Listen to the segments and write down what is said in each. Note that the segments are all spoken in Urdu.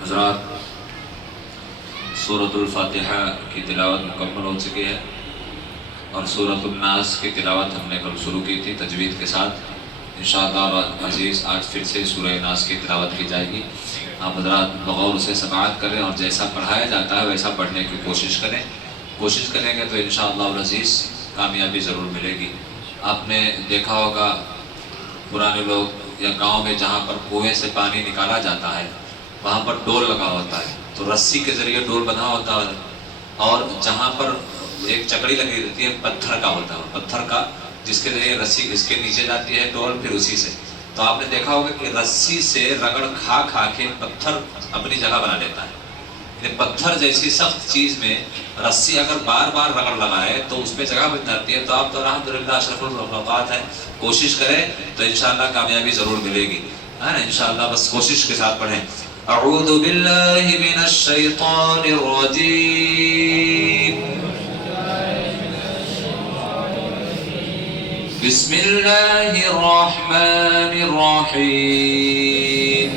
حضرات، سورۃ الفاتحہ کی تلاوت مکمل ہو چکی ہے اور سورۃ الناس کی تلاوت ہم نے کل شروع کی تھی تجوید کے ساتھ۔ انشاءاللہ عزیز آج پھر سے سورہ ناس کی تلاوت کی جائے گی۔ آپ حضرات بغور سے سماعت کریں اور جیسا پڑھایا جاتا ہے ویسا پڑھنے کی کوشش کریں۔ کوشش کریں گے تو انشاءاللہ عزیز کامیابی ضرور ملے گی۔ آپ نے دیکھا ہوگا پرانے لوگ یا گاؤں میں جہاں پر کنویں سے پانی نکالا جاتا ہے وہاں پر ڈول لگا ہوتا ہے، تو رسی کے ذریعے ڈول بنا ہوتا ہے، اور جہاں پر ایک چکڑی لگی رہتی ہے پتھر کا ہوتا ہے، پتھر کا جس کے ذریعے رسی اس کے نیچے جاتی ہے ڈول، پھر اسی سے تو آپ نے دیکھا ہوگا کہ رسی سے رگڑ کھا کھا کے پتھر اپنی جگہ بنا لیتا ہے۔ پتھر جیسی سخت چیز میں رسی اگر بار بار رگڑ لگائے تو اس پہ جگہ بن جاتی ہے۔ تو آپ تو الحمدللہ اشرف المخلوقات ہیں، کوشش کریں تو انشاءاللہ کامیابی ضرور ملے گی، ہے نا؟ انشاءاللہ بس کوشش کے ساتھ پڑھیں۔ اعوذ باللہ من الشیطان الرجیم، بسم اللہ الرحمن الرحیم،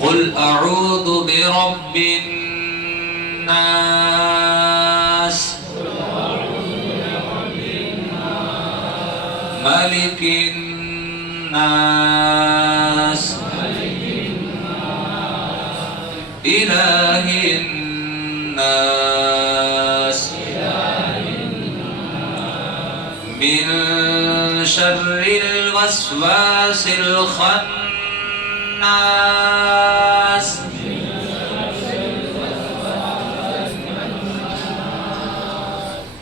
قل اعوذ برب الناس، ملک الناس، الہ الناس، من شر الوسواس الخناس،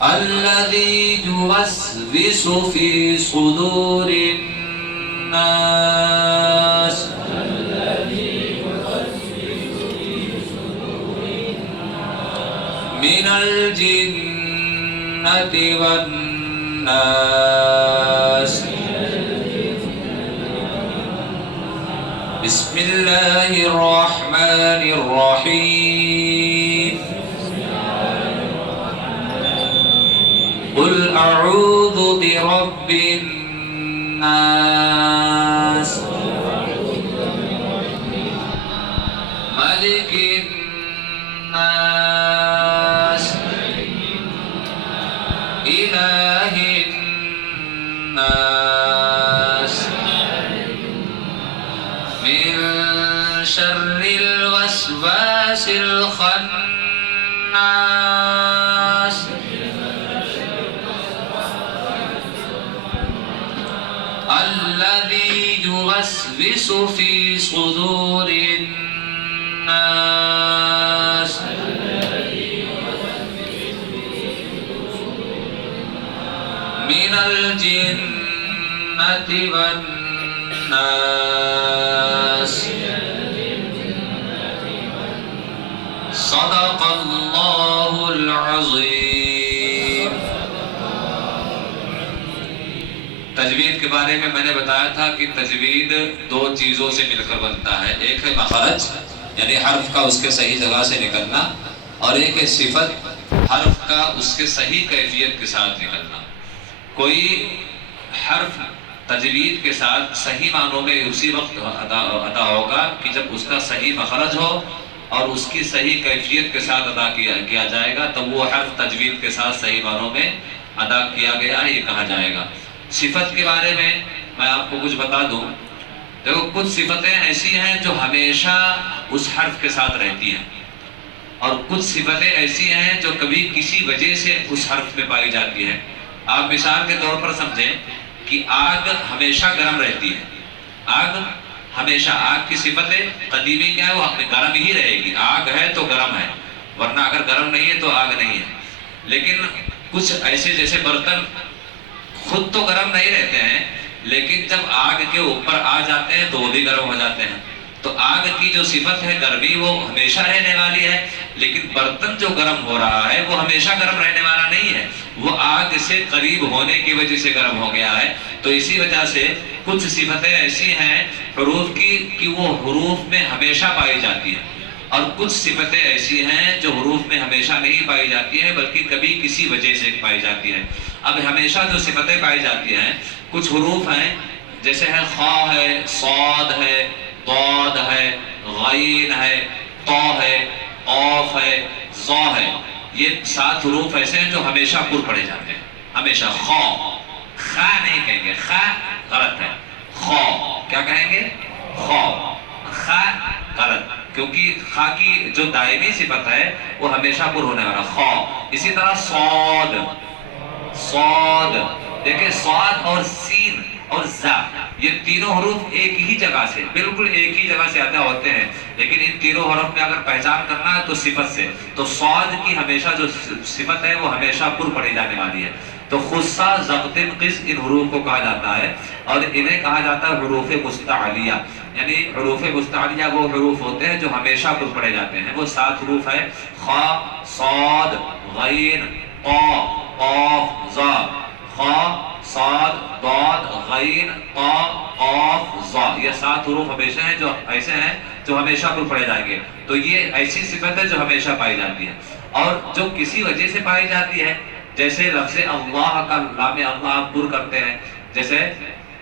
الذي يوسوس في صدور الناس من الجنة والناس۔ بسم اللہ الرحمن الرحیم، قل اعوذ برب الناس، ملک الناس، الہ الناس، من شر الوسواس الخناس، الذي يوسوس في صدور الناس من الجنة والناس۔ صدق اللہ العظیم۔ تجوید کے بارے میں نے بتایا تھا کہ تجوید دو چیزوں سے مل کر بنتا ہے، ایک ہے مخرج یعنی حرف کا اس کے صحیح جگہ سے نکلنا، اور ایک ہے صفت حرف کا اس کے صحیح کیفیت کے ساتھ نکلنا۔ کوئی حرف تجوید کے ساتھ صحیح معنوں میں اسی وقت ادا ہوگا کہ جب اس کا صحیح مخرج ہو اور اس کی صحیح کیفیت کے ساتھ ادا کیا جائے گا، تب وہ حرف تجوید کے ساتھ صحیح معنوں میں ادا کیا گیا ہے یہ کہا جائے گا۔ صفت کے بارے میں آپ کو کچھ بتا دوں۔ دیکھو کچھ صفتیں ایسی ہیں جو ہمیشہ اس حرف کے ساتھ رہتی ہیں، اور کچھ صفتیں ایسی ہیں جو کبھی کسی وجہ سے اس حرف میں پائی جاتی ہیں۔ آپ مثال کے طور پر سمجھیں کہ آگ ہمیشہ گرم رہتی ہے، آگ ہمیشہ، آگ کی صفت قدیمی کیا ہے؟ وہ گرم ہی رہے گی، آگ ہے تو گرم ہے، ورنہ اگر گرم نہیں ہے تو آگ نہیں ہے۔ لیکن کچھ ایسے جیسے برتن خود تو گرم نہیں رہتے ہیں، لیکن جب آگ کے اوپر آ جاتے ہیں تو وہ بھی گرم ہو جاتے ہیں۔ تو آگ کی جو صفت ہے گرمی وہ ہمیشہ رہنے والی ہے، لیکن برتن جو گرم ہو رہا ہے وہ ہمیشہ گرم رہنے والا نہیں ہے، وہ آگ سے قریب ہونے کی وجہ سے گرم ہو گیا ہے۔ تو اسی وجہ سے کچھ صفتیں ایسی ہیں حروف کی کہ وہ حروف میں ہمیشہ پائی جاتی ہیں، اور کچھ صفتیں ایسی ہیں جو حروف میں ہمیشہ نہیں پائی جاتی ہیں بلکہ کبھی کسی وجہ سے پائی جاتی ہیں۔ اب ہمیشہ جو صفتیں پائی جاتی ہیں کچھ حروف ہیں جیسے ہے خا ہے، صاد ہے، ضاد ہے، غین ہے، طا ہے، قاف ہے، ظا ہے. یہ 7 حروف ایسے ہیں جو ہمیشہ پر پڑھے جاتے ہیں. ہمیشہ خا نہیں کہیں گے، خا غلط ہے. خا کیا کہیں گے؟ خا غلط، کیونکہ خا کی جو دائمی صفت ہے وہ ہمیشہ پر ہونے والا خا. اسی طرح صاد، دیکھیں صاد اور سین اور زا، یہ تینوں حروف ایک ہی جگہ سے، بالکل ایک ہی جگہ سے ادا ہوتے ہیں، لیکن ان تینوں حروف میں اگر پہچان کرنا ہے تو صفت سے، تو صاد کی ہمیشہ جو صفت ہے وہ ہمیشہ پر پڑھی جانے والی ہے. تو خصہ، ضبطن، قص ان حروف کو کہا جاتا ہے، اور انہیں کہا جاتا ہے حروف مستعلیہ. یعنی حروف مستعلیہ وہ حروف ہوتے ہیں جو ہمیشہ پر پڑھے جاتے ہیں. وہ 7 حروف ہے: خا، صاد، غین، طا، قاف، ظا. خا، صاد، ضاد، غین، طا، قاف، ظا. یہ 7 حروف ہمیشہ ہیں جو ایسے ہیں جو ہمیشہ پر پڑھے جائیں گے. تو یہ ایسی صفت ہے جو ہمیشہ پائی جاتی ہے. اور جو کسی وجہ سے پائی جاتی ہے، جیسے لفظ اللہ کا لام اللہ پر کرتے ہیں، جیسے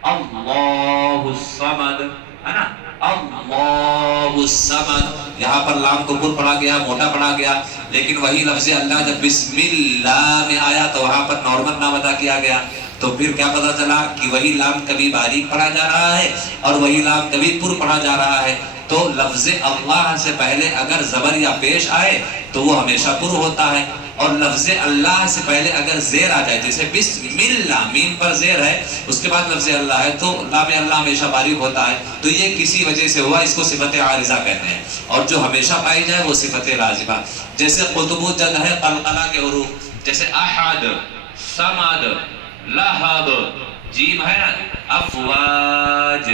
اللہ الصمد ہے نا، اللہ الصمد، یہاں پر لام کو پر پڑھا گیا، موٹا پڑھا گیا. لیکن وہی لفظ اللہ جب بسم اللہ میں آیا تو وہاں پر نارمل نام ادا کیا گیا. تو پھر کیا پتا چلا کہ وہی لام کبھی باریک پڑھا جا رہا ہے اور وہی لام کبھی پر پڑھا جا رہا ہے. تو لفظ اللہ سے پہلے اگر زبر یا پیش آئے تو وہ ہمیشہ پر ہوتا ہے، اور لفظ اللہ سے پہلے اگر زیر آ جائے، جیسے بسم اللہ، میم پر زیر ہے، اس کے بعد لفظ اللہ ہے، تو لام اللہ ہمیشہ باریک ہوتا ہے. تو یہ کسی وجہ سے ہوا، اس کو صفت عارضہ کہتے ہیں. اور جو ہمیشہ پائی جائے وہ صفت لازمہ. جیسے قطب جد ہے قلقلہ کے حروف، جیسے احد، صمد، لہب، جیم ہے نا، افواج،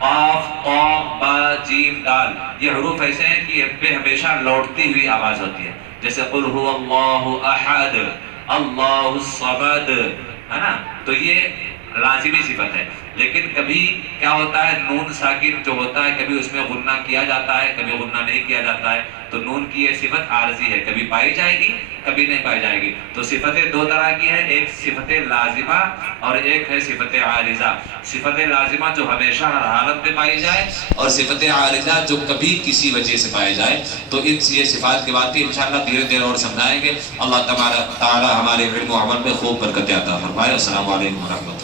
قاف، طا، با، جیم، دال. یہ حروف ایسے ہیں کہ ان پہ ہمیشہ لوٹتی ہوئی آواز ہوتی ہے. جیسے قل هو اللہ احد، اللہ الصمد ہے نا. تو یہ لازمی صفت ہے. لیکن کبھی کیا ہوتا ہے، نون ساکن جو ہوتا ہے کبھی اس میں غنہ کیا جاتا ہے، کبھی غنہ نہیں کیا جاتا ہے. تو نون کی یہ صفت عارضی ہے، کبھی پائی جائے گی کبھی نہیں پائی جائے گی. تو صفتیں 2 طرح کی ہیں، ایک صفت لازمہ اور ایک ہے صفت عارضہ. صفت لازمہ جو ہمیشہ ہر حالت میں پائی جائے، اور صفت عارضہ جو کبھی کسی وجہ سے پائی جائے. تو ان یہ صفات کی باتیں انشاءاللہ دھیرے دھیرے اور سمجھائیں گے. اللہ تعالی ہمارے علم و عمل میں خوب برکت عطا فرمائے. السلام علیکم ورحمۃ اللہ.